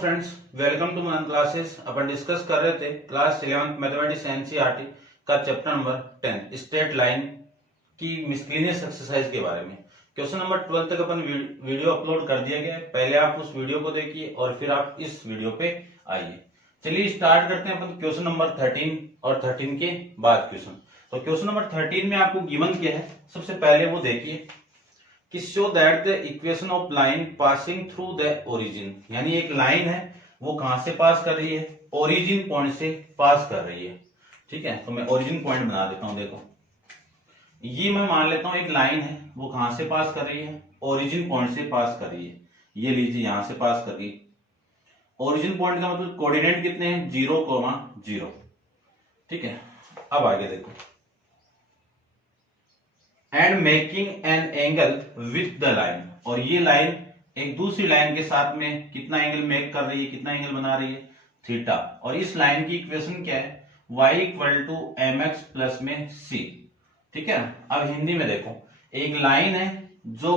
Friends, welcome to मन classes. अपन discuss कर रहे थे क्लास 11th मैथमेटिक्स एनसीईआरटी का चैप्टर नंबर 10 स्ट्रेट लाइन की मिसलेनियस एक्सरसाइज के बारे में। क्वेश्चन नंबर 12 तक अपन वीडियो अपलोड कर दिया गया है। पहले आप उस वीडियो को देखिए और फिर आप इस वीडियो पे आइए। चलिए स्टार्ट करते हैं अपन क्वेश्चन नंबर 13 और 13 के बाद क्वेश्चन। तो क्वेश्चन नंबर 13 में आपको गिवन क्या है, सबसे पहले वो देखिए कि show that the equation of line passing through the origin, यानी एक लाइन है वो कहां से पास कर रही है, ओरिजिन पॉइंट से पास कर रही है। ठीक है, तो मैं ओरिजिन पॉइंट बना देता हूं। देखो ये मैं मान लेता हूं एक लाइन है, वो कहां से पास कर रही है, ओरिजिन पॉइंट से पास कर रही है। ये लीजिए यहां से पास कर रही है। ओरिजिन पॉइंट का मतलब कोऑर्डिनेट कितने हैं, 0,0। ठीक है, अब आगे देखो, and making an angle with the line, और ये लाइन एक दूसरी लाइन के साथ में कितना एंगल मेक कर रही है, कितना एंगल बना रही है, थीटा। और इस लाइन की इक्वेशन क्या है, y equal to m x plus में c। ठीक है, अब हिंदी में देखो, एक लाइन है जो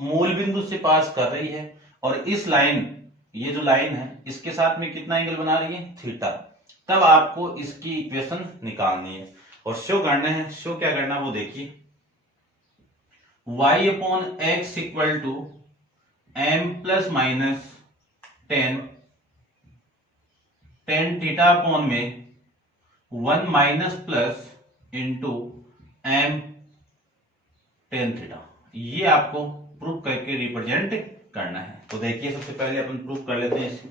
मूल बिंदु से पास कर रही है और इस लाइन, ये जो लाइन है इसके साथ में कितना एंगल बना रही है, थीटा। तब आपको इसकी इक्वेशन निकालनी है और शो करना है। शो क्या करना वो देखिए, y upon x equal to m plus minus tan theta upon में 1 minus plus into m tan theta. ये आपको प्रूफ करके रिप्रेजेंट करना है। तो देखिए सबसे पहले अपन प्रूफ कर लेते हैं इसे।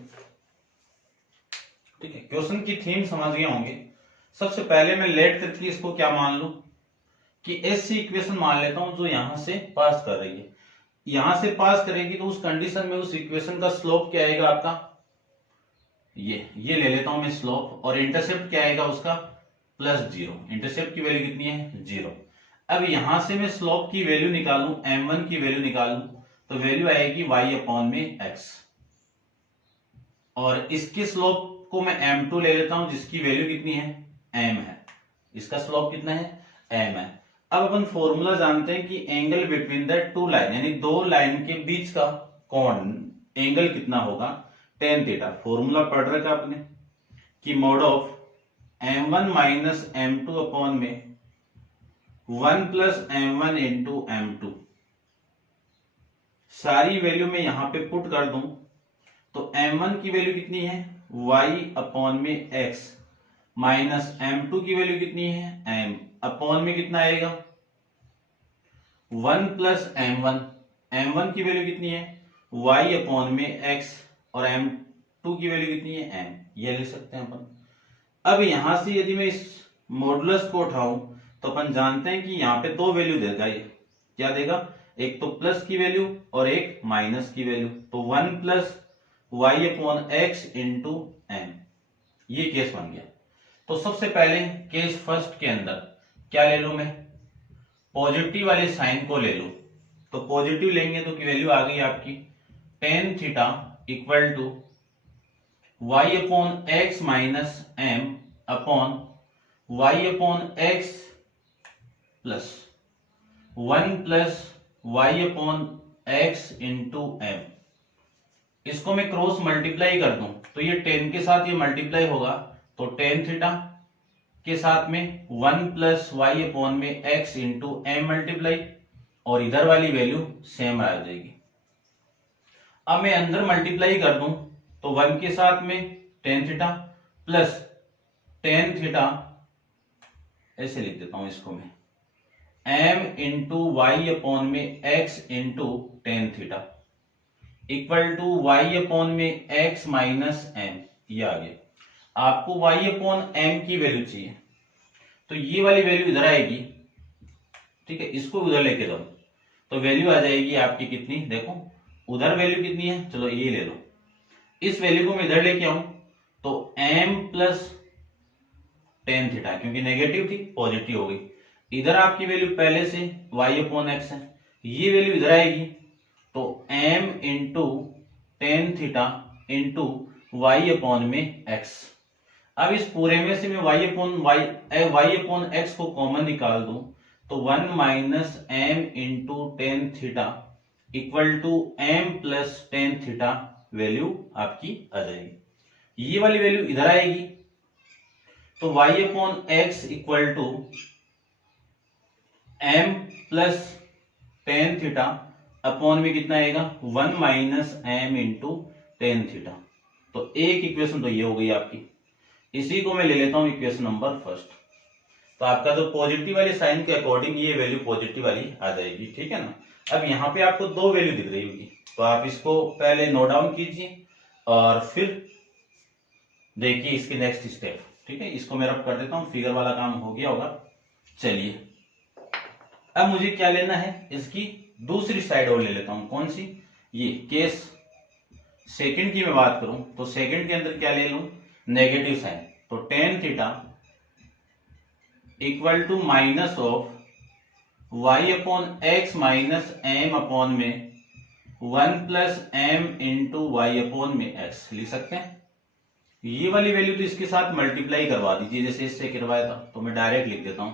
ठीक है, क्वेश्चन की थीम समझ गए होंगे। सबसे पहले मैं लेट करके इसको क्या मान लूं कि ऐसी इक्वेशन मान लेता हूं जो यहां से पास कर रही है। यहां से पास करेगी तो उस कंडीशन में उस इक्वेशन का स्लोप क्या आएगा आपका, ये ले लेता हूं मैं स्लोप, और इंटरसेप्ट क्या आएगा उसका, +0। इंटरसेप्ट की वैल्यू कितनी है, 0। अब यहां से मैं स्लोप की वैल्यू निकालूं, m1 की वैल्यू निकालूं, तो वैल्यू आएगी y अपॉन में x, और इसके स्लोप को मैं m2 ले लेता हूं जिसकी वैल्यू कितनी है, m है। इसका स्लोप कितना है, m है। अब अपन फॉर्मूला जानते हैं कि angle between the two line, यानी दो लाइन के बीच का कोण एंगल कितना होगा, tan थीटा। फॉर्मूला पढ़ रखा आपने कि mode of m1 minus m2 upon में 1 प्लस m1 इंटू m2। सारी वैल्यू में यहां पे पुट कर दूं तो m1 की वैल्यू कितनी है, y अपॉन में x, माइनस m2 की वैल्यू कितनी है, m अपॉन में कितना आएगा, 1 प्लस m1 की वैल्यू कितनी है, y अपॉन में x, और m2 की वैल्यू कितनी है, m। ये ले सकते हैं अपन। अब यहां से यदि मैं इस मॉडुलस को उठाऊं तो अपन जानते हैं कि यहां पे दो वैल्यू देगा। ये क्या देगा, एक तो प्लस की वैल्यू और एक माइनस की वैल्यू। तो 1 plus y upon x into m, ये केस बन गया। तो सबसे पहले केस फर्स्ट के अंदर क्या ले लूं मैं, पॉजिटिव वाले साइन को ले लूं। तो पॉजिटिव लेंगे तो की वैल्यू आ गई आपकी tan theta equal to y upon x minus m upon y upon x plus 1 plus y upon x into m। इसको मैं क्रॉस मल्टीप्लाई कर दूं तो ये tan के साथ ये मल्टीप्लाई होगा, तो tan थीटा के साथ में 1 प्लस वाई अपॉन में x इंटू एम मल्टीप्लाई, और इधर वाली वैल्यू सेम आ जाएगी। अब मैं अंदर मल्टीप्लाई कर दूं तो 1 के साथ में tan theta plus tan theta, ऐसे लिख देता हूं इसको मैं, m इंटू वाई अपॉन में x into tan theta equal to y upon में x माइनस m। ये आ गया। आपको y अपॉन m की वैल्यू चाहिए, तो ये वाली वैल्यू इधर आएगी। ठीक है, इसको उधर लेके जाओ तो वैल्यू आ जाएगी आपकी कितनी, देखो उधर वैल्यू कितनी है, चलो ये ले लो। इस वैल्यू को मैं इधर लेके आऊं तो m प्लस tan थीटा, क्योंकि नेगेटिव थी पॉजिटिव हो गई। इधर आपकी वैल्यू पहले से y अपॉन एक्स है, ये वैल्यू इधर आएगी तो m into tan theta into y upon में x। अब इस पूरे में से मैं y अपॉन x को कॉमन निकाल दूं तो 1 minus m into tan theta equal to m plus tan theta value आपकी आ जाएगी। ये वाली वैल्यू इधर आएगी तो y upon x equal to m plus tan theta upon में कितना आएगा 1 minus m into tan theta. तो एक इक्वेशन तो ये हो गई आपकी। इसी को मैं ले लेता हूं इक्वेशन नंबर फर्स्ट। तो आपका जो पॉजिटिव वाले साइन के अकॉर्डिंग ये वैल्यू पॉजिटिव वाली आ जाएगी, ठीक है ना। अब यहाँ पे आपको दो वैल्यू दिख रही होगी तो आप इसको पहले नोट डाउन कीजिए और फिर देखिए इसके नेक्स्ट स्टेप, ठीक है। इसको मैं रब कर देता हूँ, फिगर वाला काम हो गया होगा। चलिए अब मुझे क्या लेना है, इसकी दूसरी साइड और ले लेता हूं। कौन सी, ये केस सेकंड की मैं बात करूं तो सेकंड के अंदर क्या ले लूं, नेगेटिव साइन। तो tan theta equal to minus of y upon x minus m upon में 1 plus m into y upon में x लिख सकते हैं। ये वाली वैल्यू तो इसके साथ मल्टीप्लाई करवा दीजिए जैसे इससे करवाया था। तो मैं डायरेक्ट लिख देता हूं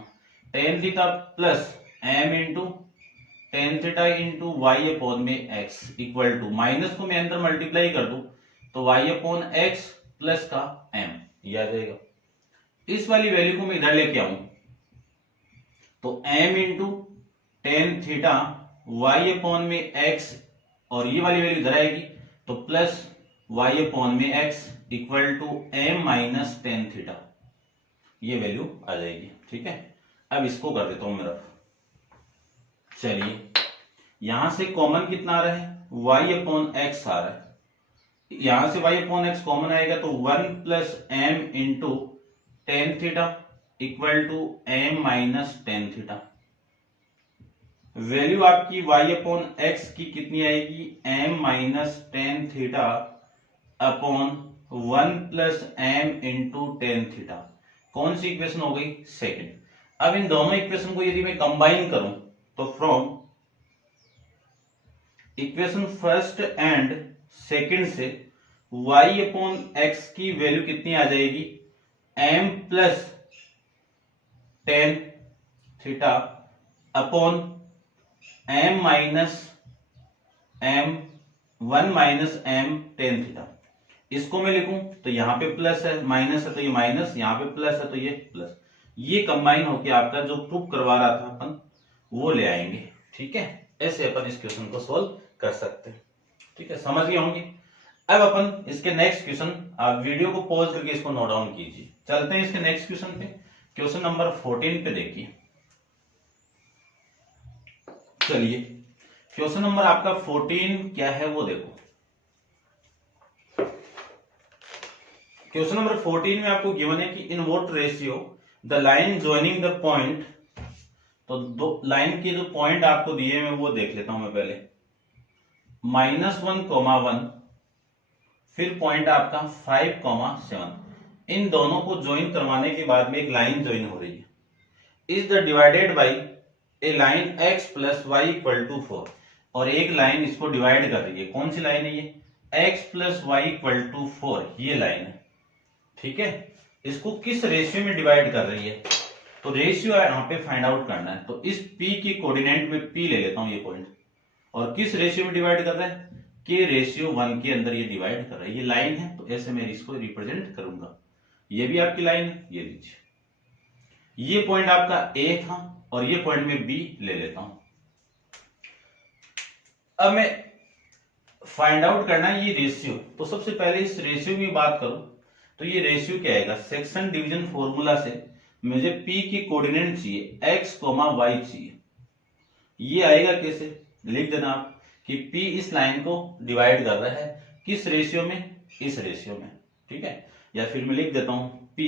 tan theta plus m into tan theta into y upon में एक्स इक्वल टू, माइनस को मैं अंदर मल्टीप्लाई कर दूं तो वाई अपॉन एक्स प्लस का एम ये आ जाएगा। इस वाली वैल्यू को मैं इधर लेके आऊं तो m into tan theta y upon में एक्स और ये वाली वैल्यू इधर आएगी तो प्लस वाई अपॉन में x equal to m minus tan theta, ये वैल्यू आ जाएगी, ठीक है। अब इसको कर देता हूं मेरा। चलिए यहां से कॉमन कितना आ रहा है, y अपॉन एक्स आ रहा है। यहां से y अपॉन एक्स कॉमन आएगा तो 1 plus m into tan theta equal to m minus tan theta. Value आपकी y अपॉन एक्स की कितनी आएगी, m minus tan theta upon 1 plus m into tan theta. कौन सी इक्वेशन हो गई, सेकंड। अब इन दोनों इक्वेशन को यदि मैं कंबाइन करूं तो from equation first and second से y अपॉन एक्स की वैल्यू कितनी आ जाएगी, m plus tan theta upon m minus m 1 minus m tan theta. इसको मैं लिखूं तो यहां पे प्लस है, माइनस है तो ये माइनस, यहां पे प्लस है तो ये प्लस। ये कंबाइन होके आपका जो प्रूफ करवा रहा था अपन वो ले आएंगे, ठीक है। ऐसे अपन इस क्वेश्चन को सोल्व कर सकते हैं, ठीक है, समझ गए होंगे। अब अपन इसके नेक्स्ट क्वेश्चन, आप वीडियो को पॉज करके इसको नोट डाउन कीजिए। चलते हैं इसके नेक्स्ट क्वेश्चन पे। क्वेश्चन नंबर 14 पे देखिए। चलिए क्वेश्चन नंबर आपका 14 क्या है वो देखो। क्वेश्चन नंबर 14 में आपको गिवन है कि in what ratio the line joining the point. तो दो लाइन के जो पॉइंट आपको दिए मैं वो देख लेता हूं मैं पहले। -1, 1 फिर पॉइंट आपका 5, 7। इन दोनों को ज्वाइन करवाने के बाद में एक लाइन ज्वाइन हो रही है। Is the divided by a line x plus y equal to 4। और एक लाइन इसको डिवाइड कर रही है। कौन सी लाइन है ये, x plus y equal to 4, ये लाइन है, ठीक है। इसको किस रेशियो में डिवाइड कर रही है, तो रेशियो यहाँ पे फाइंड आउट करना है। तो इस p की कोऑर्डिनेट में p ले लेता हूं ये पॉइंट, और किस रेशियो में डिवाइड कर रहा है, k रेशियो 1 के अंदर ये डिवाइड कर रहा है। ये लाइन है तो ऐसे मैं इसको रिप्रेजेंट करूंगा। ये भी आपकी लाइन है, ये लीजिए। ये पॉइंट आपका a था और ये पॉइंट में b ले लेता हूं। अब मैं फाइंड आउट करना है ये रेशियो। तो सबसे पहले इस रेशियो की बात करूं तो ये रेशियो क्या आएगा, सेक्शन डिवीजन फॉर्मूला से मुझे p की कोऑर्डिनेट चाहिए, x, y चाहिए। ये आएगा कैसे, लिख देना आप कि p इस लाइन को डिवाइड कर रहा है किस रेशियो में, इस रेशियो में, ठीक है। या फिर मैं लिख देता हूं p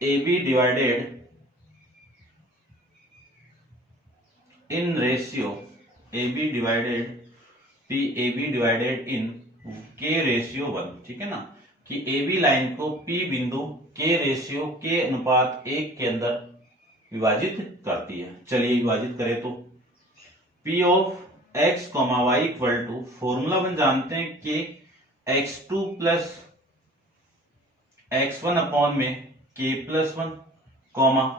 AB divided in ratio AB divided p AB divided in k ratio 1, ठीक है ना। कि AB लाइन को P बिंदु K रेशियो K अनुपात 1 के अंदर विभाजित करती है। चलिए विभाजित करें तो P of x, y equal to, formula अपन जानते हैं कि x2 प्लस x1 अपॉन में k प्लस 1,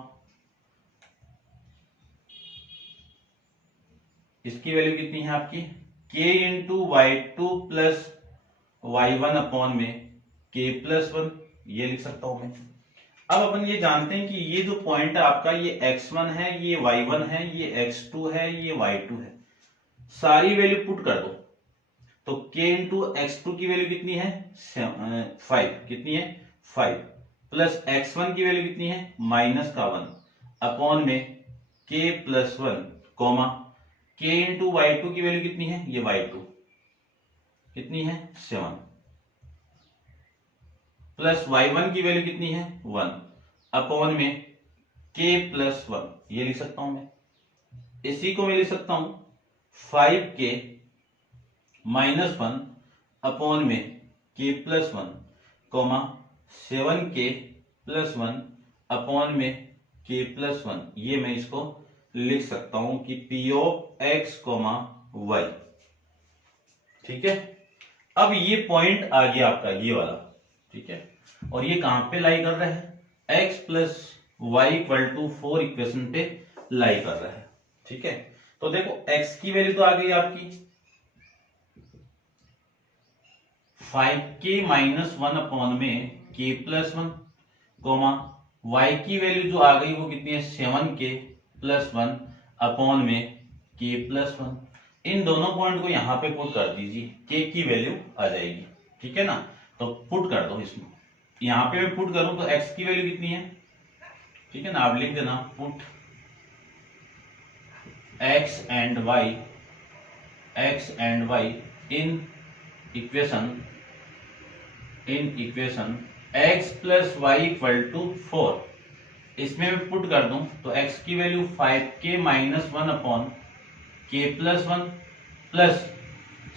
इसकी वैल्यू कितनी है आपकी, k into y two plus y one upon में k प्लस वन, ये लिख सकता हूं मैं। अब अपन ये जानते हैं कि ये जो पॉइंट है आपका, ये x1 है, ये y1 है, ये x2 है, ये y2 है। सारी वैल्यू पुट कर दो तो k इंटू x2 की वैल्यू कितनी है 5, कितनी है 5, प्लस x1 की वैल्यू कितनी है माइनस का 1 अपॉन में k plus 1 comma k into y2 की वैल्यू कितनी है, ये y2 कितनी है 7, प्लस y1 की वैल्यू कितनी है 1 अपॉन में k प्लस 1, ये लिख सकता हूं मैं। इसी को मैं लिख सकता हूं 5k माइनस 1 अपॉन में k plus 1 comma 7k plus 1 अपॉन में k प्लस 1, ये मैं इसको लिख सकता हूं कि p of x comma y। ठीक है, अब ये पॉइंट आ गया आपका ये वाला, ठीक है, और ये कहां पे लाई कर रहा है x plus y equal to 4 equation पे लाई कर रहा है। ठीक है, तो देखो x की वैल्यू तो आ गई आपकी 5k माइनस 1 अपॉन में k प्लस 1 कोमा y की वैल्यू जो आ गई वो कितनी है 7k प्लस 1 अपॉन में k प्लस 1। इन दोनों पॉइंट को यहां पे पुट कर दीजिए, k की वैल्यू आ जाएगी। ठीक है ना, तो पुट कर दो इसमें, यहां पे मैं पुट करूं तो x की वैल्यू कितनी है, ठीक है ना, आप लिख देना put x and y in equation x plus y equal to 4। इसमें मैं पुट कर दूं तो x की वैल्यू 5k माइनस 1 अपॉन k plus 1 plus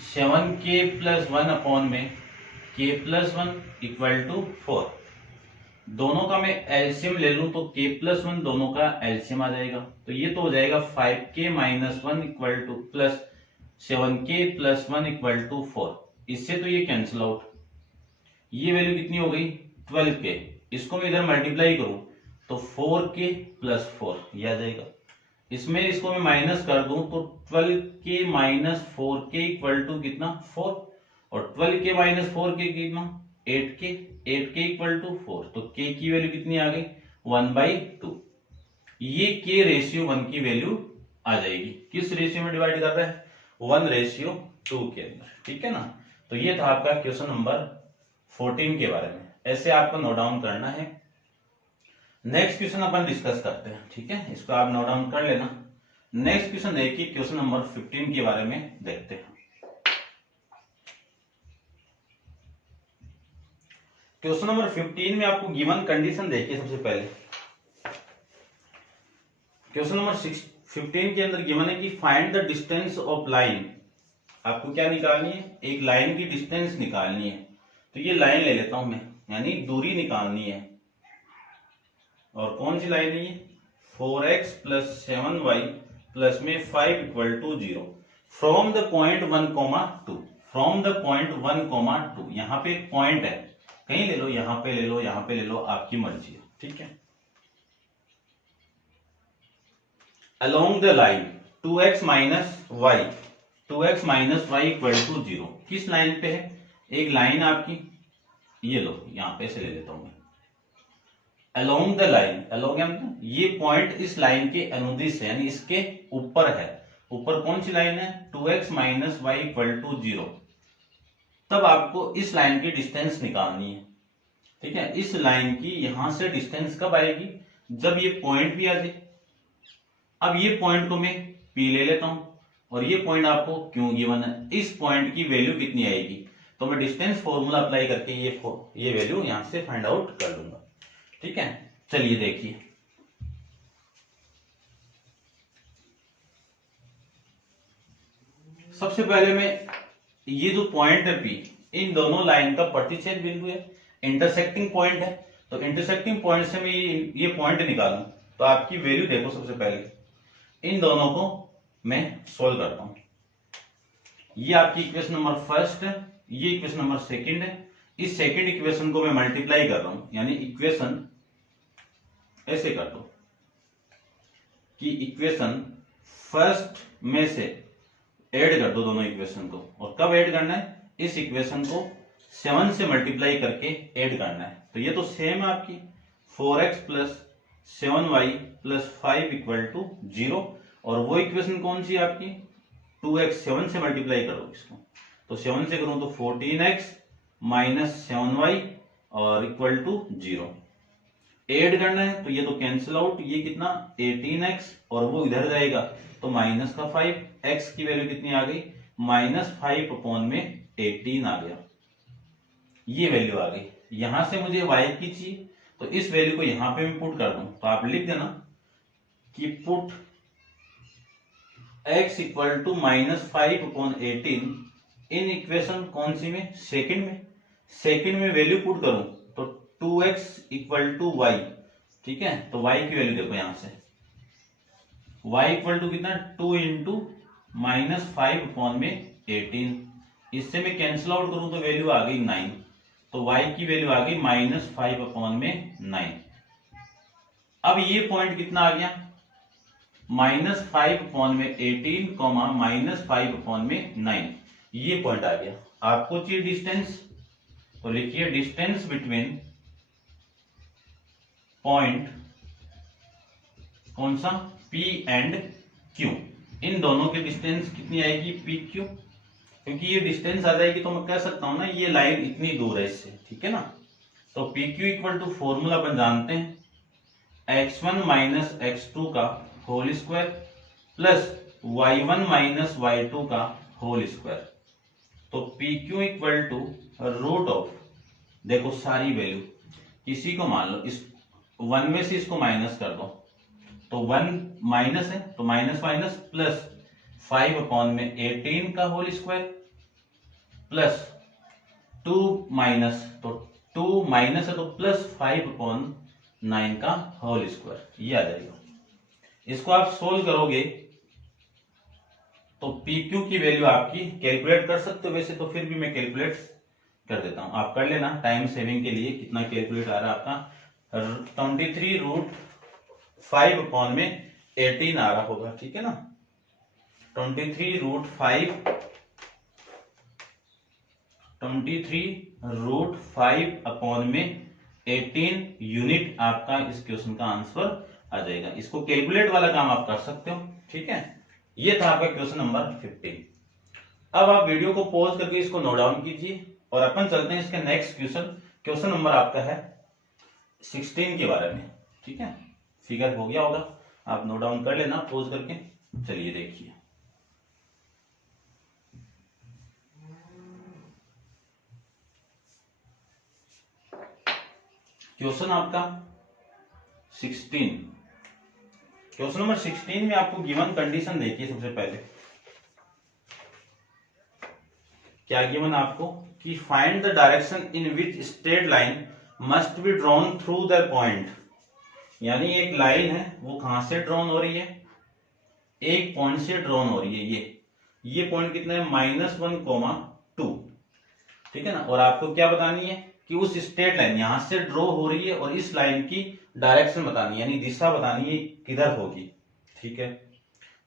7k plus 1 अपॉन में k प्लस 1 इक्वल टू 4। दोनों का मैं एलसीएम ले लूं तो k प्लस 1 दोनों का एलसीएम आ जाएगा, तो ये तो हो जाएगा 5k minus 1 equal to plus 7k plus 1 equal to 4। इससे तो ये कैंसिल आउट, ये वैल्यू कितनी हो गई 12k। इसको मैं इधर मल्टीप्लाई करूं तो 4k प्लस 4 ये आ जाएगा। इसमें इसको मैं माइनस कर दूं तो 12k minus 4k equal to कितना 4, और 12k माइनस 4k कितना 8k, 8k इक्वल टू 4, तो k की वैल्यू कितनी आ गई 1/2। ये k रेशियो 1 की वैल्यू आ जाएगी। किस रेशियो में डिवाइड कर रहा है 1:2 के अंदर। ठीक है ना, तो ये था आपका क्वेश्चन नंबर 14 के बारे में। ऐसे आपको नोट डाउन करना है। नेक्स्ट क्वेश्चन अपन डिस्कस करते हैं। ठीक है, इसको आप नोट डाउन कर लेना। नेक्स्ट क्वेश्चन देखिए, क्वेश्चन नंबर 15 के बारे में देखते हैं। क्वेश्चन नंबर 15 में आपको गिवन कंडीशन देखिए। सबसे पहले क्वेश्चन नंबर 15 के अंदर गिवन है कि find the distance of line. आपको क्या निकालनी है, एक लाइन की डिस्टेंस निकालनी है। तो ये लाइन ले लेता हूं मैं, यानी दूरी निकालनी है। और कौन सी लाइन है ये 4x प्लस 7y प्लस में 5 equal to 0 from the point 1,2। From the point 1,2, यहाँ पे एक पॉइंट है, कहीं ले लो, यहाँ पे ले लो, यहाँ पे ले लो, आपकी मर्जी है। ठीक है, along the line 2x minus y equal to 0। किस लाइन पे है, एक लाइन आपकी, ये लो, यहां पे से ले लेता हूं मैं। अलोंग द लाइन, अलोंग ये पॉइंट इस लाइन के अनुदिश है, यानी इसके ऊपर है। ऊपर कौन सी लाइन है 2x minus y equal to 0। तब आपको इस लाइन की डिस्टेंस निकालनी है। ठीक है, इस लाइन की यहां से डिस्टेंस कब आएगी, जब ये पॉइंट भी आ जाए। अब ये पॉइंट को मैं P ले लेता हूं, और ये पॉइंट आपको क्यों गिवन है, इस पॉइंट की वैल्यू कितनी आएगी, तो मैं डिस्टेंस फॉर्मूला अप्लाई करके ये वैल्यू यहां से फाइंड आउट कर लूंगा। ठीक है, चलिए देखिए। सबसे पहले मैं ये जो पॉइंट है P, इन दोनों लाइन का प्रतिच्छेद बिंदु है, इंटरसेक्टिंग पॉइंट है। तो इंटरसेक्टिंग पॉइंट से मैं ये पॉइंट निकालूं तो आपकी वैल्यू देखो। सबसे पहले इन दोनों को मैं सोल्व करता हूं। ये आपकी इक्वेशन नंबर फर्स्ट है, ये इक्वेशन नंबर सेकंड है। इस सेकंड इक्वेशन को मैं मल्टीप्लाई कर रहा हूं, यानी इक्वेशन ऐसे कर दो कि इक्वेशन फर्स्ट में से ऐड कर दो दोनों इक्वेशन को। और कब ऐड करना है? इस इक्वेशन को 7 से मल्टीप्लाई करके ऐड करना है। तो ये तो सेम है आपकी 4x plus 7y plus 5 equal to 0। और वो इक्वेशन कौन सी है आपकी? 2x। 7 से मल्टीप्लाई करो इसको, तो 7 से करूं तो 14x माइनस 7y और इक्वल टू 0। ऐड करना है तो ये तो कैंसिल आउट, ये कितना 18x और वो इधर जाएगा तो माइनस का 5। x की वैल्यू कितनी आ गई? -5 अपॉन में 18 आ गया, ये वैल्यू आ गई। यहां से मुझे y की चाहिए तो इस वैल्यू को यहां पे मैं पुट कर दूं, तो आप लिख देना कि put x equal to -5 upon 18 in equation कौन सी में? सेकंड में। सेकंड में वैल्यू पुट करूं तो 2x इक्वल टू y, ठीक है। तो y की वैल्यू देखो यहां से, y इक्वल टू कितना? 2 इंटू -5 अपॉन में 18। इससे मैं कैंसिल आउट करूं तो वैल्यू आ गई 9। तो y की वैल्यू आ गई -5 अपॉन में 9। अब ये पॉइंट कितना आ गया? -5 अपॉन में 18 -5 अपॉन में 9, ये पॉइंट आ गया। आपको चाहिए डिस्टेंस, तो लिखिए डिस्टेंस बिटवीन पॉइंट कौन सा? P and Q। इन दोनों की डिस्टेंस कितनी आएगी? PQ। क्योंकि ये डिस्टेंस आ जाएगी तो मैं कह सकता हूं ना ये लाइन इतनी दूर है इससे, ठीक है ना। तो PQ इक्वल टू फॉर्मूला अपन जानते हैं x1 माइनस x2 का whole square plus y1 minus y2 का होल स्क्वायर। तो PQ equal to root of, देखो सारी वैल्यू, किसी को मान लो इस 1 में से इसको माइनस कर दो, तो 1 माइनस है तो माइनस माइनस प्लस 5 अपॉन में 18 का होल स्क्वायर प्लस 2 माइनस, तो 2 माइनस है तो प्लस 5 अपॉन 9 का होल स्क्वायर, ये आ जाएगा। इसको आप सोल्व करोगे तो PQ की वैल्यू आपकी कैलकुलेट कर सकते हो, वैसे तो फिर भी मैं कैलकुलेट कर देता हूं, आप कर लेना टाइम सेविंग के लिए। कितना कैलकुलेट आ रहा है आपका? 23√5 अपॉन में 18 आ रहा होगा, ठीक है ना। 23√5 अपॉन में 18 यूनिट आपका इस क्वेश्चन का आंसर आ जाएगा। इसको कैलकुलेट वाला काम आप कर सकते हो, ठीक है। ये था आपका क्वेश्चन नंबर 15। अब आप वीडियो को पॉज करके इसको नोट डाउन कीजिए और अपन चलते हैं इसके नेक्स्ट क्वेश्चन। क्वेश्चन नंबर आपका है 16 के बारे में, ठीक है। फिगर हो गया होगा, आप नोट डाउन कर लेना पॉज करके। चलिए देखिए, क्वेश्चन आपका 16। क्वेश्चन नंबर 16 में आपको गिवन कंडीशन देखिए। सबसे पहले क्या गिवन आपको कि find the direction in which straight line must be drawn through the point. यानी एक लाइन है वो कहां से ड्रॉन हो रही है? एक पॉइंट से ड्रॉन हो रही है। ये पॉइंट कितना है? -1, 2, ठीक है ना। और आपको क्या बतानी है कि उस स्ट्रेट लाइन यहां से ड्रॉ हो रही है और इस लाइन की डायरेक्शन बतानी है, यानी दिशा बतानी है किधर होगी, ठीक है।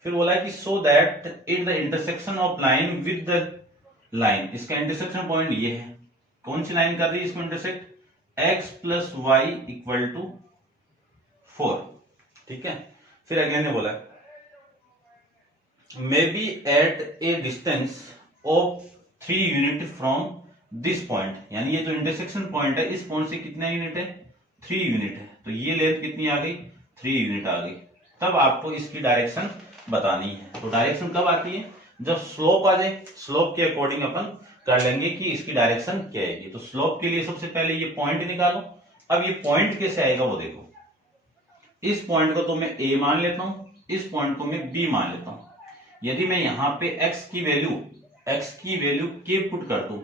फिर बोला है कि so that it the intersection of line with the line, इसका इंटरसेक्शन पॉइंट ये है। कौन सी लाइन कर रही है इसको intersect? x plus y equal to 4, ठीक है। फिर अगले ने बोला may be at a distance of 3 unit from this point, यानी ये जो इंटरसेक्शन पॉइंट है इस पॉइंट से कितना यूनिट है? 3 यूनिट है। तो ये लेंथ कितनी आ गई? 3 यूनिट आ गई। तब आपको इसकी डायरेक्शन बतानी है। तो डायरेक्शन कब आती है? जब स्लोप आ जाए। स्लोप के अकॉर्डिंग अपन कर लेंगे कि इसकी डायरेक्शन क्या आएगी। तो स्लोप के लिए सबसे पहले ये पॉइंट निकालो। अब ये पॉइंट कैसे आएगा वो देखो। इस पॉइंट को तो मैं A मान लेता हूं, इस पॉइंट को मैं B मान लेता हूं। यदि मैं यहां पे x की वैल्यू k पुट कर दूं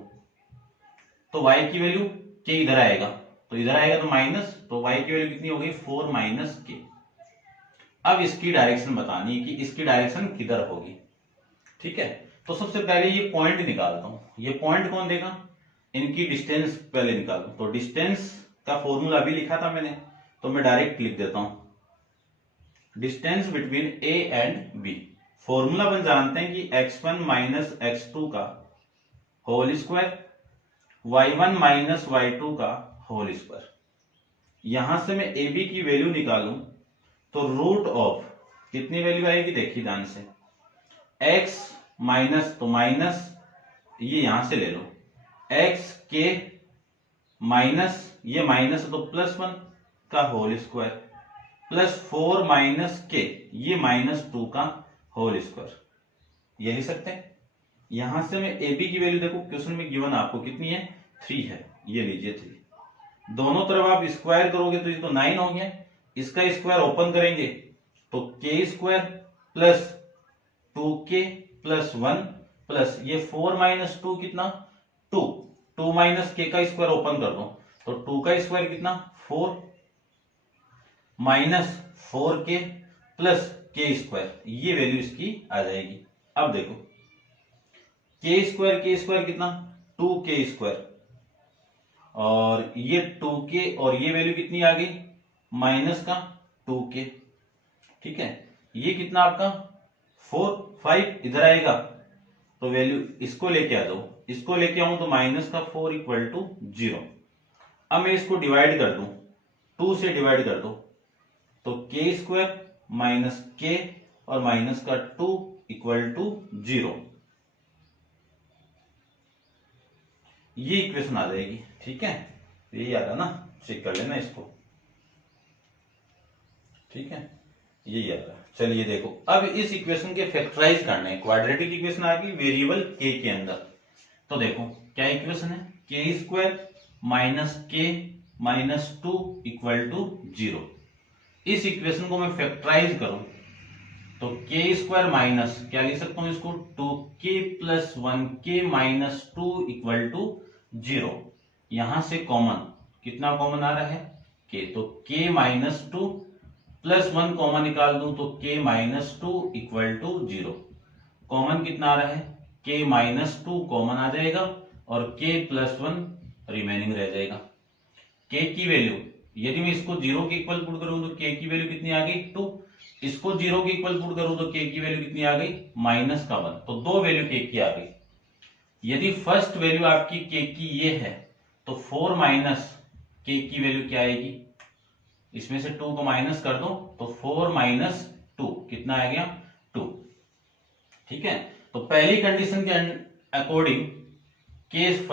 तो y की वैल्यू k इधर आएगा, तो इधर आएगा तो माइनस, तो y की वैल्यू कितनी हो गई? 4 माइनस k। अब इसकी डायरेक्शन बतानी है कि इसकी डायरेक्शन किधर होगी, ठीक है। तो सबसे पहले ये पॉइंट निकालता हूं। ये पॉइंट कौन देगा? इनकी डिस्टेंस पहले निकालू। तो डिस्टेंस का फॉर्मूला भी लिखा था मैंने, तो मैं डायरेक्ट लिख देता हूं distance between A and B। Formula अपन जानते हैं कि x1 माइनस x2 का whole square, y1 minus y2 का होल स्क्वायर। यहां से मैं ए बी की वैल्यू निकालूं तो रूट ऑफ कितनी वैल्यू आएगी, देखिए ध्यान से, x माइनस तो माइनस, ये यहां से ले लो, x के माइनस, ये माइनस तो +1 का होल स्क्वायर प्लस 4 माइनस के, ये -2 का होल स्क्वायर, ये लिख सकते हैं। यहां से मैं ए बी की वैल्यू देखो, क्वेश्चन में गिवन आपको कितनी है, 3 है, ये लीजिए 3। दोनों तरफ आप स्क्वायर करोगे तो ये तो 9 हो गया, इसका स्क्वायर ओपन करेंगे तो के square plus 2k plus 1 plus ये 4 माइनस 2 कितना 2, 2 माइनस के का स्क्वायर ओपन कर दो तो 2 का स्क्वायर कितना 4 माइनस 4k प्लस के स्क्वायर, ये वैल्यू इसकी आ जाएगी। अब देखो के स्क्वायर कितना 2k स्क्वायर, और ये 2k और ये वैल्यू कितनी आ गई माइनस का 2k, ठीक है। ये कितना आपका 4 5 इधर आएगा तो वैल्यू इसको लेके आ जाओ, इसको लेके आऊं तो माइनस का 4 इक्वल टू 0। अब मैं इसको डिवाइड कर दूं, 2 से डिवाइड कर दो तो के स्क्वायर माइनस के और माइनस का 2 इक्वल टू 0, ये इक्वेशन आ जाएगी, ठीक है। यही आ रहा ना, चेक कर लेना इसको, ठीक है, यही आ रहा है। चलिए देखो, अब इस इक्वेशन के फैक्टराइज करने हैं, क्वाड्रेटिक इक्वेशन आ गई वेरिएबल के अंदर। तो देखो क्या इक्वेशन है, के स्क्वायर माइनस के माइनस 2 इक्वल टू 0। इस इक्वेशन को मैं फैक्टराइज करूं तो के स्क्वायर माइनस क्या लिख सकता हूं इसको 2k plus 1k minus 2 equal to 0। यहां से कॉमन कितना कॉमन आ रहा है k, तो k माइनस 2 प्लस 1 कॉमन निकाल दूं तो k minus 2 equal to 0। Common कितना आ रहा है k माइनस 2 कॉमन आ जाएगा और k प्लस 1 रिमेनिंग रह जाएगा। k की वैल्यू यदि मैं इसको 0 के इक्वल पुट करूं तो k की वैल्यू कितनी आ गई 2, इसको 0 के इक्वल पुट करूं तो k की वैल्यू कितनी आ गई माइनस का 1, तो दो वैल्यू k की आ गई। यदि फर्स्ट वैल्यू आपकी k की ये है तो 4 माइनस k की वैल्यू क्या आएगी, इसमें से 2 को माइनस कर दो तो 4 माइनस 2 कितना आ गया 2, ठीक है। तो पहली कंडीशन के अकॉर्डिंग केस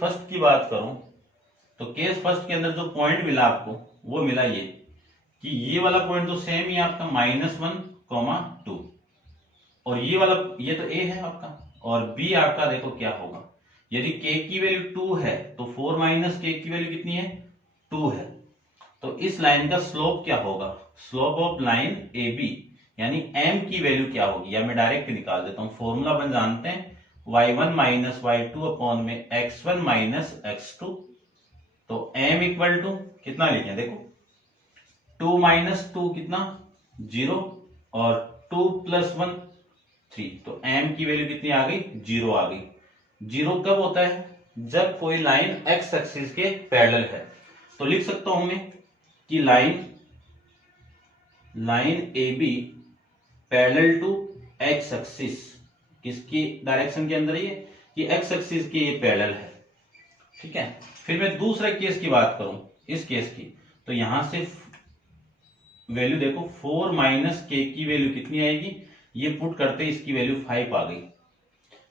फर्स्ट की बात करूं तो केस फर्स्ट के अंदर जो पॉइंट मिला आपको वो मिला ये कि ये वाला पॉइंट तो सेम ही आपका -1, 2, और ये वाला ये तो a है आपका, और b आपका देखो क्या होगा, यदि k की वैल्यू 2 है तो 4 माइनस k की वैल्यू कितनी है 2 है, तो इस लाइन का स्लोप क्या होगा, स्लोप ऑफ लाइन AB यानी m की वैल्यू क्या होगी, या मैं डायरेक्ट निकाल देता हूं, फॉर्मूला अपन जानते हैं y1 माइनस y2 अपॉन में x1 माइनस x2, तो m इक्वल टू कितना लिखे देखो 2 माइनस 2 कितना 0 और 2 प्लस 1 3, तो m की वैल्यू कितनी आ गई 0 आ गई। 0 कब होता है, जब कोई लाइन x एक्सिस के पैरेलल है। तो लिख सकता हूं मैं कि line AB parallel to x axis, किसकी डायरेक्शन के अंदर ये कि x एक्सिस के ये पैरेलल है, ठीक है। फिर मैं दूसरे केस की बात करूं, इस केस की, तो यहां से वैल्यू देखो 4 माइनस k की वैल्यू कितनी आएगी, ये पुट करते इसकी वैल्यू 5 आ गई,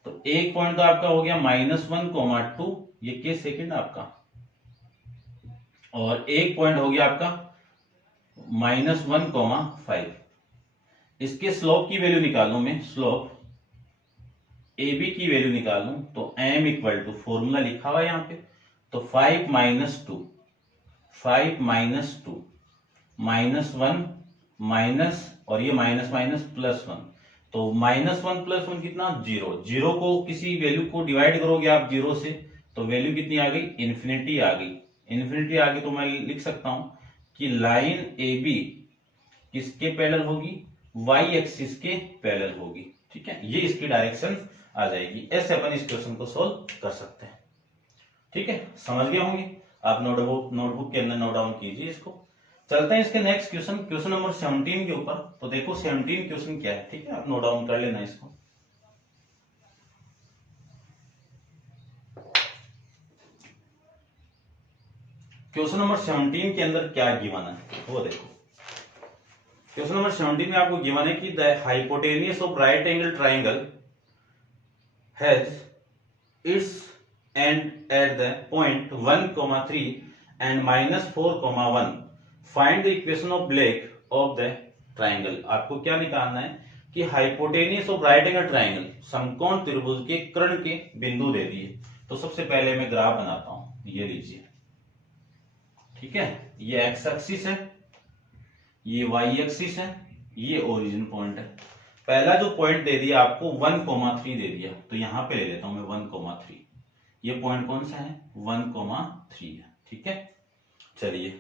तो एक पॉइंट तो आपका हो गया -1, 2, ये के सेकंड आपका, और एक पॉइंट हो गया आपका -1, 5। इसके स्लोप की वैल्यू निकालूं मैं, स्लोप AB की वैल्यू निकालूं तो m इक्वल टू फॉर्मूला लिखा हुआ है यहाँ पे, तो 5 माइनस 2 -1 माइनस और ये माइनस माइनस +1, तो -1 + 1 कितना 0, 0 को किसी वैल्यू को डिवाइड करोगे आप 0 से तो वैल्यू कितनी आ गई इन्फिनिटी आ गई, इन्फिनिटी आ गई, तो मैं लिख सकता हूं कि लाइन AB किसके पैरेलल होगी, y एक्सिस के पैरेलल होगी, ठीक है। ये इसकी डायरेक्शन आ जाएगी। ऐसे अपन इस क्वेश्चन को सोल्व कर सकते हैं, ठीक है। समझ गए होंगे आप, नोटबुक के अंदर नोट डाउन कीजिए इसको। चलते हैं इसके नेक्स्ट क्वेश्चन, क्वेश्चन नंबर 17 के ऊपर। तो देखो 17 क्वेश्चन क्या है, ठीक है, आप नोट डाउन कर लेना इसको। क्वेश्चन नंबर 17 के अंदर क्या गिवन है वो देखो। क्वेश्चन नंबर 17 में आपको गिवन है कि the hypotenuse of right angle triangle has its and at the point 1,3 and -4,1 find the equation of black of the triangle. आपको क्या निकालना है कि hypotenuse of right angle triangle, समकोण त्रिभुज के कर्ण के बिंदु दे दिए। तो सबसे पहले मैं ग्राफ बनाता हूं, ये लीजिए, ठीक है, ये एक्स एक्सिस है, ये वाई एक्सिस है, ये ओरिजिन पॉइंट है। पहला जो पॉइंट दे दिया आपको 1,3 दे दिया, तो यहां पे ले लेता हूं मैं 1,3। ये पॉइंट कौन सा है, 1,3 है, ठीक है। चलिए,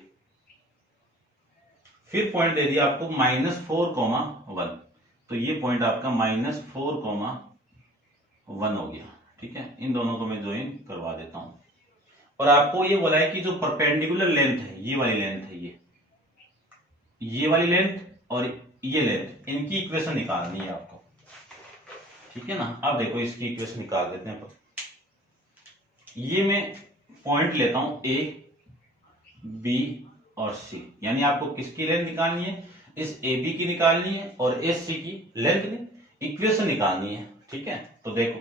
फिर पॉइंट दे दिया आपको -4,1, तो ये पॉइंट आपका -4,1 हो गया, ठीक है। इन दोनों को मैं ज्वाइन करवा देता हूं। और आपको ये बोला है कि जो परपेंडिकुलर लेंथ है, ये वाली लेंथ है, ये वाली लेंथ और ये लेंथ, इनकी इक्वेशन निकालनी है आपको, ठीक है ना। अब देखो इसकी इक्वेशन निकाल देते हैं। ये मैं पॉइंट लेता हूं ए, बी और सी, यानी आपको किसकी लेंथ निकालनी है, इस ए बी की निकालनी है और इस सी की लेंथ इक्वेशन निकालनी है, ठीक है। तो देखो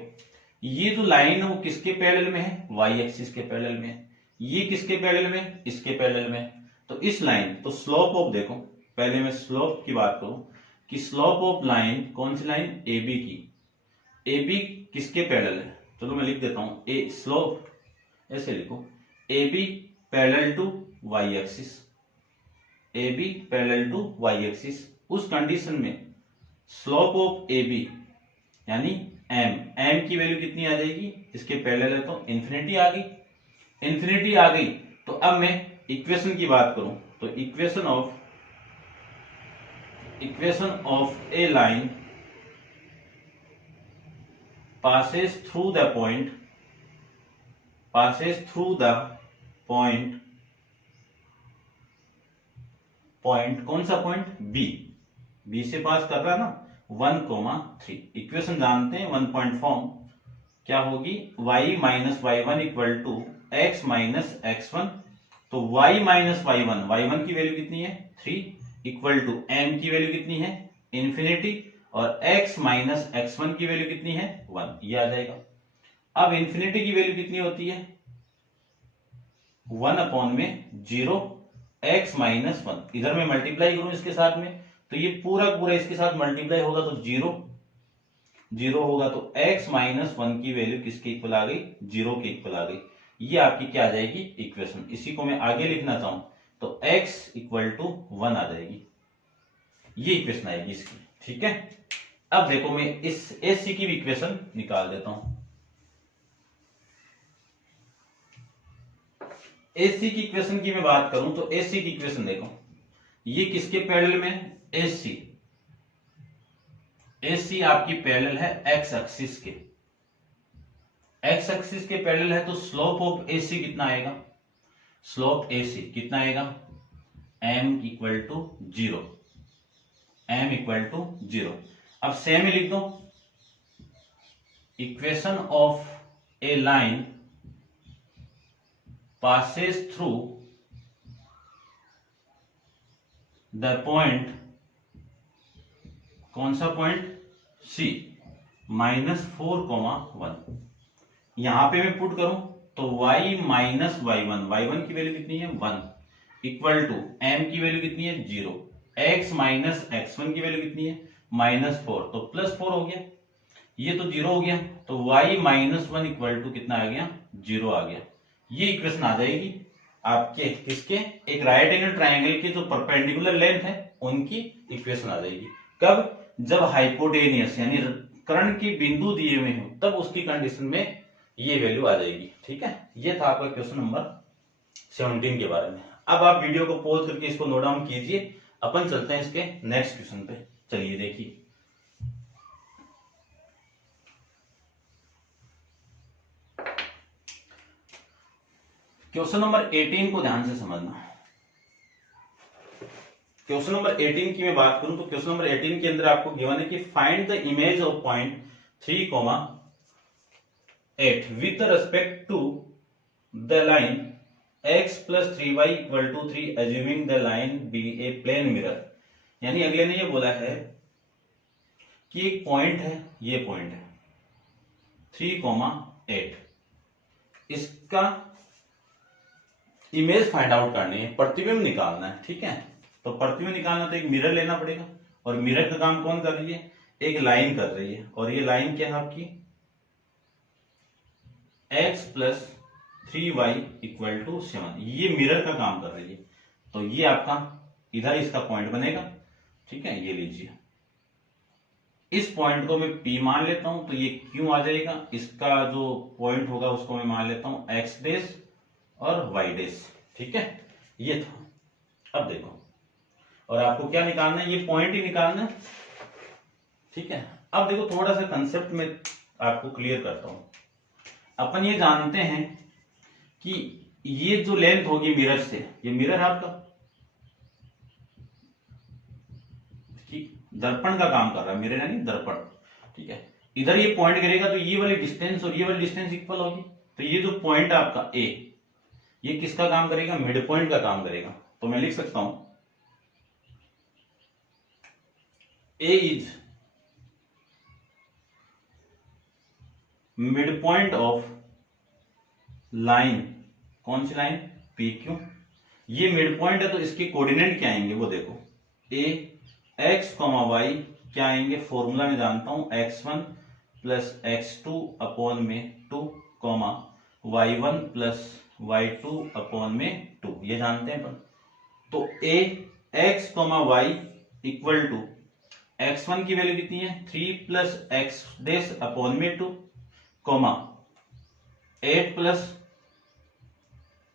ये जो लाइन है वो किसके पैरेलल में है, वाई एक्सिस के पैरेलल में है। ये किसके पैरेलल में, इसके पैरेलल में। तो इस लाइन, तो स्लोप ऑफ, देखो पहले मैं स्लोप की बात करूं कि स्लोप ऑफ लाइन, कौन सी लाइन, ए बी की। ए बी किसके पैरेलल है, चलो मैं लिख देता हूं, ए स्लोप ऐसे लिखो, A B parallel to y axis, A B parallel to y axis. उस कंडीशन में स्लोप ऑफ ए बी यानी एम की वैल्यू कितनी आ जाएगी, इसके पैरेलल है तो इंफिनिटी आ गई। इंफिनिटी आ गई तो अब मैं इक्वेशन की बात करूं तो equation of a line passes through the point, point कौन सा पॉइंट, बी से पास कर रहा है ना, 1,3। इक्वेशन जानते हैं, 1 पॉइंट फॉर्म क्या होगी, y minus y1 equal to x minus x1। तो y माइनस y1 की वैल्यू कितनी है, 3 इक्वल टू m की वैल्यू कितनी है, इंफिनिटी, और x माइनस x1 की वैल्यू कितनी है, 1, ये आ जाएगा। अब इंफिनिटी की वैल्यू कितनी होती है, 1/0 x माइनस 1। इधर में मल्टीप्लाई करूं इसके साथ में, तो ये पूरा इसके साथ मल्टीप्लाई होगा तो 0 होगा, तो x माइनस 1 की वैल्यू किसके इक्वल आ गई, 0 के इक्वल आ गई। ये आपकी क्या आ जाएगी, इक्वेशन। इसी को मैं आगे लिखना चाहूं तो x इक्वल टू 1 आ जाएगी, ये इक्वेशन आएगी इसकी, ठीक है। अब देखो मैं इस AC की भी इक्वेशन निकाल देता हूं। AC की इक्वेशन की मैं बात करूं तो AC की इक्वेशन देखो, ये किसके पैरेलल में, AC आपकी पैरेलल है x एक्सिस के। x एक्सिस के पैरेलल है तो स्लोप ऑफ AC कितना आएगा, स्लोप AC कितना आएगा, m equal to 0, m equal to 0। अब सेम ही लिख दो, equation of a line passes through the point, कौन सा पॉइंट, C, -4,1। यहां पे मैं पुट करूं तो y माइनस y1 की वैल्यू कितनी है, 1 इक्वल टू m की वैल्यू कितनी है, 0, x माइनस x1 की वैल्यू कितनी है, -4, तो +4 हो गया, ये तो 0 हो गया, तो y माइनस 1 इक्वल टू कितना आ गया, 0 आ गया। ये इक्वेशन आ जाएगी आपके किसके, एक राइट एंगल ट्राइंगल के जो परपेंडिकुलर लेंथ है उनकी इक्वेशन आ जाएगी। कब, जब हाइपोटेनियस यानी कर्ण के बिंदु दिए हुए हो, तब उसकी कंडीशन में ये वैल्यू आ जाएगी, ठीक है। ये था आपका क्वेश्चन नंबर 17 के बारे में। अब आप वीडियो को पॉज करके इसको नोट डाउन कीजिए, अपन चलते हैं इसके नेक्स्ट क्वेश्चन पे। चलिए देखिए, क्वेश्चन नंबर 18 को ध्यान से समझना। क्वेश्चन नंबर 18 की मैं बात करूं तो क्वेश्चन नंबर 18 के अंदर आपको गिवन है कि find the image of point 3,8 with respect to the line x plus 3y equal to 3 assuming the line be a plane mirror। यानी अगले ने ये बोला है कि एक पॉइंट है, ये पॉइंट है 3,8, इसका इमेज फाइंड आउट करनी है, प्रतिबिंब निकालना है। ठीक है, तो प्रतिबिंब निकालना तो एक मिरर लेना पड़ेगा, और मिरर का काम कौन कर रही है, एक लाइन कर रही है, और ये लाइन क्या है आपकी x plus 3y equal to 7, ये मिरर का काम कर रही है। तो ये आपका इधर इसका पॉइंट बनेगा। ठीक है, ये लीजिए, इस पॉइंट को मैं P मान लेता हूं, तो ये Q आ जाएगा, इसका जो पॉइंट होगा उसको मैं मान लेता हूं x डेस और y डेस। ठीक है, ये था। अब देखो, और आपको क्या निकालना है, ये पॉइंट ही निकालना है। ठीक है, अब देखो थोड़ा सा कंसेप्ट में आपको क्लियर करता हूं। अपन ये जानते हैं कि ये जो लेंथ होगी मिरर से, ये मिरर आपका दर्पण का काम कर रहा है, मिरर यानी दर्पण। ठीक है, इधर ये पॉइंट गिरेगा तो ये वाली डिस्टेंस और ये वाली डिस्टेंस इक्वल होगी। तो ये जो पॉइंट है आपका ए, ये किसका काम करेगा, मिड पॉइंट का काम करेगा। तो मैं लिख सकता हूं A is mid point of line, कौन सी लाइन, पी क्यू। ये मिड पॉइंट है तो इसके कोऑर्डिनेट क्या आएंगे वो देखो, ए एक्स कॉमा वाई क्या आएंगे, फॉर्मूला में जानता हूं x1 प्लस x2 अपॉन में 2 comma y1 plus y2 upon में 2, ये जानते हैं अपन। तो A x comma y equal to x1 की वैल्यू कितनी है 3 प्लस एक्स डेस अपॉन में 2 कॉमा 8 प्लस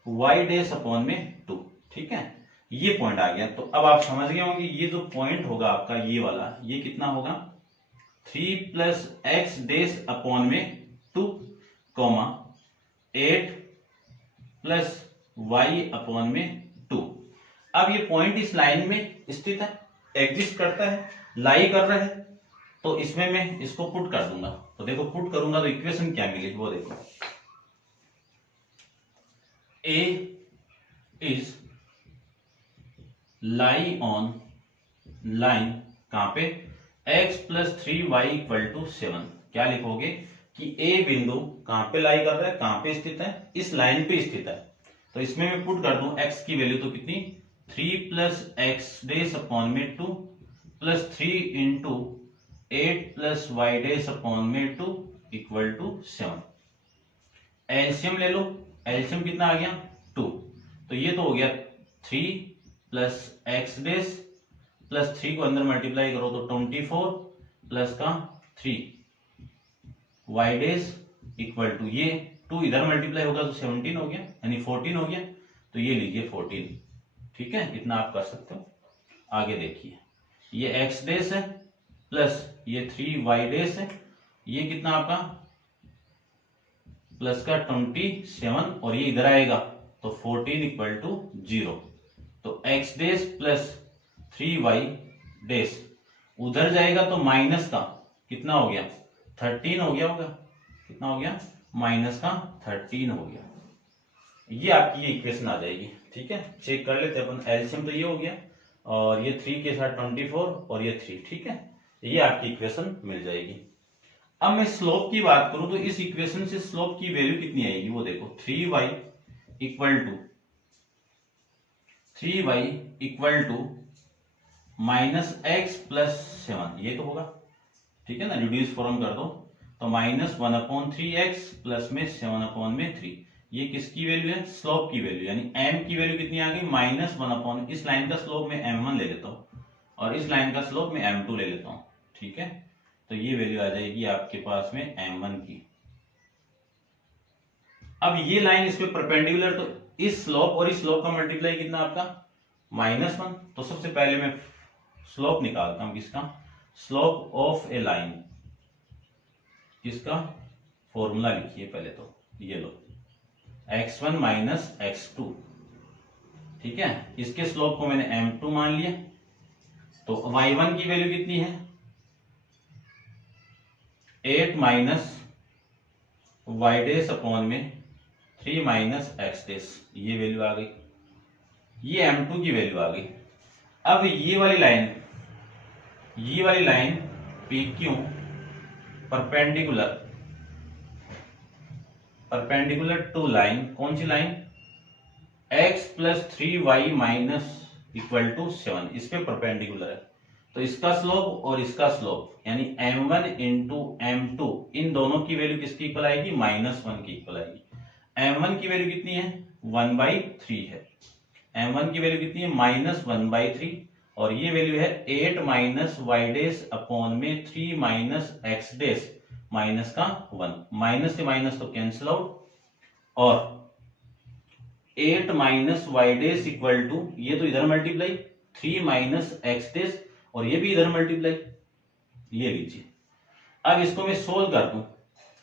y डेस अपॉन में 2। ठीक है, ये पॉइंट आ गया। तो अब आप समझ गए होंगे ये जो पॉइंट होगा आपका ये वाला, ये कितना होगा 3 प्लस एक्स डेस अपॉन में 2 कॉमा 8 प्लस वाई अपॉन में 2। अब ये पॉइंट इस लाइन में स्थित है, एग्जिस्ट करता है, लाई कर रहा है, तो इसमें मैं इसको पुट कर दूंगा। तो देखो पुट करूंगा तो इक्वेशन क्या मिलेगी वो देखो, ए इज लाई ऑन लाइन कहां पे, x plus 3y equal to 7। क्या लिखोगे कि ए बिंदु कहां पे लाई कर रहा है, कहां पे स्थित है, इस लाइन पे स्थित है। तो इसमें मैं पुट कर दूं x की वैल्यू तो कितनी 3 प्लस एक्स डेस अपॉन में 2 plus 3 into 8 plus y dash upon में 2 इक्वल टू 7। एलसीएम ले लो, एलसीएम कितना आ गया 2, तो ये तो हो गया 3 प्लस एक्स डेस प्लस 3 को अंदर मल्टीप्लाई करो तो 24 प्लस का 3 वाई डेस इक्वल टू ये 2 इधर मल्टीप्लाई होगा तो 17 हो गया, यानी 14 हो गया। तो ये लीजिए 14। ठीक है, इतना आप कर सकते हो। आगे देखिए, ये एक्स डेस है प्लस ये 3 वाई डेस है, ये कितना आपका प्लस का 27, और ये इधर आएगा तो 14 इक्वल टू 0। तो x डेस प्लस 3y डेस उधर जाएगा तो माइनस का कितना हो गया 13 हो गया होगा, कितना हो गया माइनस का 13 हो गया। ये आपकी ये इक्वेशन आ जाएगी। ठीक है, चेक कर लेते हैं अपन, एलसीएम तो ये हो गया और ये 3 के साथ 24 और ये 3। ठीक है, ये आपकी इक्वेशन मिल जाएगी। अब मैं स्लोप की बात करूं तो इस इक्वेशन से स्लोप की वैल्यू कितनी आएगी वो देखो, 3y equal to 3y equal to minus x plus 7, ये तो होगा। ठीक है ना, रिड्यूस फॉर्म कर दो तो माइनस 1/3x प्लस में 7/3। ये किसकी वैल्यू है, स्लोप की वैल्यू, यानी m की वैल्यू कितनी आ गई -1/, इस लाइन का स्लोप में m1 ले लेता हूं और इस लाइन का स्लोप में m2 ले लेता हूं। ठीक है, तो ये वैल्यू आ जाएगी आपके पास में m1 की। अब ये लाइन इस पे परपेंडिकुलर, तो इस स्लोप और इस स्लोप का मल्टीप्लाई कितना आपका -1। तो सबसे पहले मैं स्लोप निकालता हूं, किसका, स्लोप ऑफ ए लाइन, किसका फॉर्मूला लिखिए पहले तो, ये लो x1 - x2। ठीक है, इसके स्लोप को मैंने m2 मान लिया, तो y1 की वैल्यू कितनी है 8 माइनस वाई डेस अपॉन में 3 माइनस एक्स डेस, ये वैल्यू आ गई, ये m2 की वैल्यू आ गई। अब ये वाली line PQ perpendicular to line, कौन सी line x plus 3y minus equal to 7, इस पे परपेंडिकुलर है। तो इसका स्लोप और इसका स्लोप यानी m1 इंटू m2, इन दोनों की वैल्यू किसकी इक्वल आएगी -1 की इक्वल आएगी। m1 की वैल्यू कितनी है 1/3 है, m1 की वैल्यू कितनी है -1/3, और ये वैल्यू है 8 माइनस वाई डेस अपॉन में 3 माइनस एक्स डेस माइनस का 1, माइनस से माइनस तो कैंसिल आउट, और 8 minus y dash equal to, ये तो इधर मल्टीप्लाई 3 माइनस एक्स डेस, और ये भी इधर मल्टीप्लाई, ये लीजिए। अब इसको मैं सोल्व कर दूं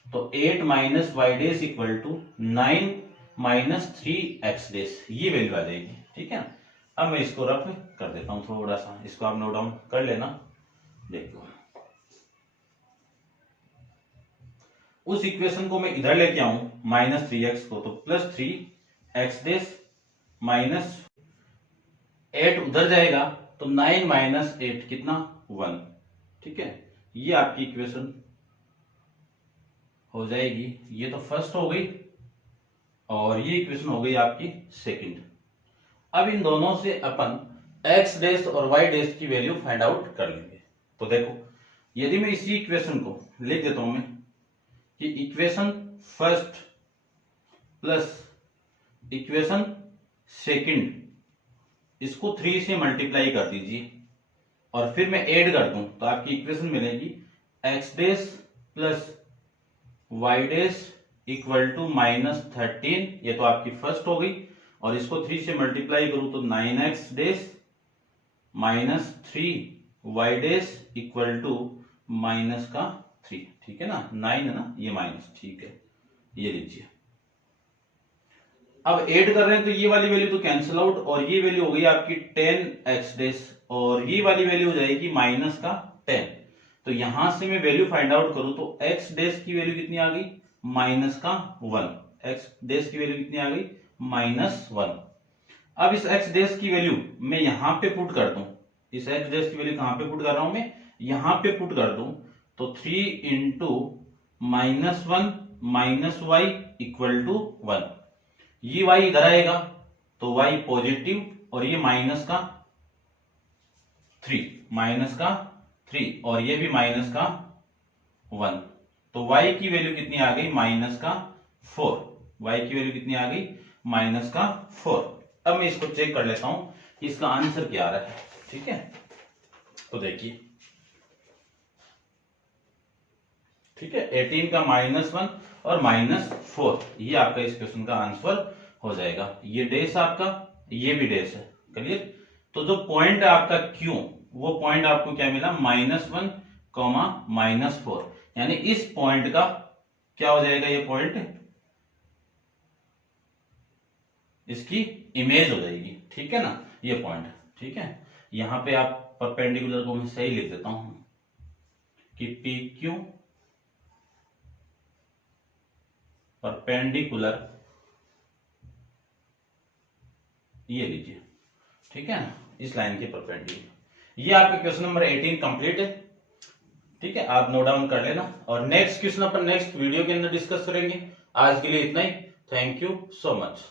तो 8 minus y dash equal to 9 minus 3 x dash, ये वैल्यू आ जाएगी। ठीक है, अब मैं इसको रफ कर देता हूं थोड़ा सा, इसको आप नोट डाउन कर लेना। देखो उस इक्वेशन को मैं इधर लेके आऊं -3x को, तो +3x डेस माइनस 8 उधर जाएगा तो 9 माइनस 8 कितना 1। ठीक है, ये आपकी इक्वेशन हो जाएगी, ये तो फर्स्ट हो गई और ये इक्वेशन हो गई आपकी सेकंड। अब इन दोनों से अपन x डेस और y डेस की वैल्यू फाइंड आउट कर लेंगे। तो देखो यदि मैं इसी इक्वेशन को लिख देता हूं मैं कि equation first plus equation second, इसको 3 से मल्टीप्लाई कर दीजिए और फिर मैं ऐड कर दूं तो आपकी इक्वेशन मिलेगी x dash plus y dash equal to -13, ये तो आपकी फर्स्ट हो गई, और इसको 3 से मल्टीप्लाई करूं तो 9x dash minus 3y dash equal to -3। ठीक है ना, 9 है ना, ये माइनस, ठीक है, ये लीजिए। अब ऐड कर रहे हैं तो ये वाली वैल्यू तो कैंसिल आउट, और ये वैल्यू हो गई आपकी 10x डेस, और ये वाली वैल्यू हो जाएगी -10। तो यहां से मैं वैल्यू फाइंड आउट करूं तो x डेस की वैल्यू कितनी आ गई -1, x डेस की वैल्यू कितनी आ गई -1। अब इस x डेस की वैल्यू मैं यहां पे पुट कर दूं, इस x डेस की वैल्यू कहां पे पुट कर रहा हूं मैं, यहां पे पुट कर दूं तो 3 into -1 minus y equal to 1, ये y इधर आएगा तो y पॉजिटिव, और ये माइनस का 3 और ये भी -1, तो y की वैल्यू कितनी आ गई -4, y की वैल्यू कितनी आ गई -4। अब मैं इसको चेक कर लेता हूं कि इसका आंसर क्या आ रहा है। ठीक है, तो देखिए, ठीक है, 18 का -1 और -4, ये आपका इस क्वेश्चन का आंसर हो जाएगा। ये डेस आपका, ये भी डेस है, क्लियर। तो जो पॉइंट है आपका Q, वो पॉइंट आपको क्या मिला -1, -4, यानी इस पॉइंट का क्या हो जाएगा, ये पॉइंट इसकी इमेज हो जाएगी। ठीक है ना, ये पॉइंट, ठीक है। यहां पे आप परपेंडिकुलर को मैं सही लिख देता हूं कि PQ परपेंडिकुलर, ये लीजिए, ठीक है ना, इस लाइन के परपेंडिकुलर। ये आपका क्वेश्चन नंबर 18 कंप्लीट है। ठीक है, आप नोट डाउन कर लेना, और नेक्स्ट क्वेश्चन अपन नेक्स्ट वीडियो के अंदर डिस्कस करेंगे। आज के लिए इतना ही, थैंक यू सो मच।